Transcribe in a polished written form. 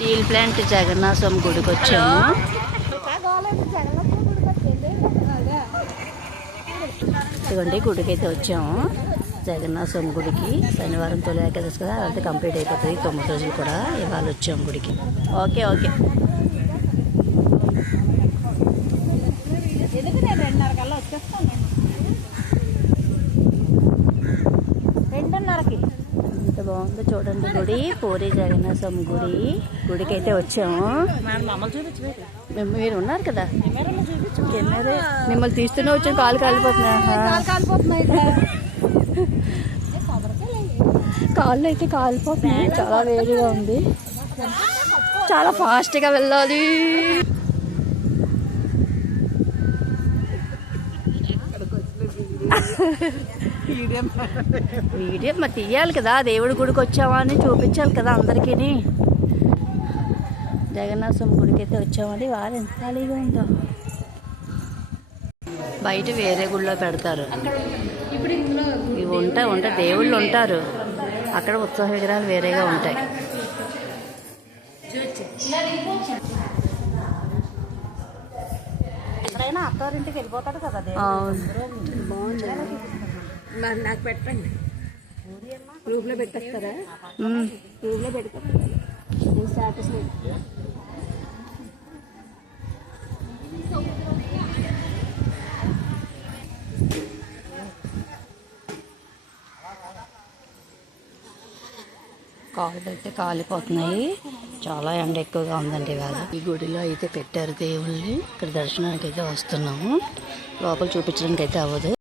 Steel plant Jagannath స్వామి గుడికి వచ్చాము. ఇదిగోండి గుడికి అయితే వచ్చాము. జగన్నాథ స్వామి గుడికి శనివారం తొలి ఏకాదశి కదా, అదంతా కంప్లీట్ అయిపోతుంది. 9 రోజులు కూడా ఇవాళ వచ్చాము గుడికి. Okay okay. ఎంత బాగుందో చూడండి గుడి. పూరి జగన్నాథ స్వామి గుడికి అయితే వచ్చాము. మీరు ఉన్నారు కదా, కెమెరా మిమ్మల్ని తీస్తూనే వచ్చాము. కాలు కాలిపోతున్నాయి. కాళ్ళు అయితే కాలిపోతున్నాయి. చాలా వేడిగా ఉంది. చాలా ఫాస్ట్గా వెళ్ళాలి. వీడియో మరి తీయాలి కదా, దేవుడి గుడికి వచ్చావా అని చూపించాలి కదా అందరికీ. జగన్నాథ స్వామి గుడికి అయితే వచ్చామని. వారు ఎంత ఖాళీగా ఉందో. బయట వేరే గుడిలో పెడతారు. ఇవి ఉంటాయి దేవుళ్ళు ఉంటారు. అక్కడ ఉత్సవ విగ్రహాలు వేరేగా ఉంటాయి. ఎక్కడైనా అత్తారింటికి వెళ్ళిపోతాడు కదా. బాగుంది. నాకు పెట్టండి. గ్రూప్లో పెట్టేస్తారా? గ్రూప్లో పెడతారు. స్టాటస్ కాళ్ళు అయితే కాలిపోతున్నాయి. చాలా ఎండ ఎక్కువగా ఉందండి ఇవాళ. ఈ గుడిలో అయితే పెట్టారు దేవుళ్ళని. ఇక్కడ దర్శనానికి అయితే వస్తున్నాము. లోపల చూపించడానికి అయితే అవ్వదు.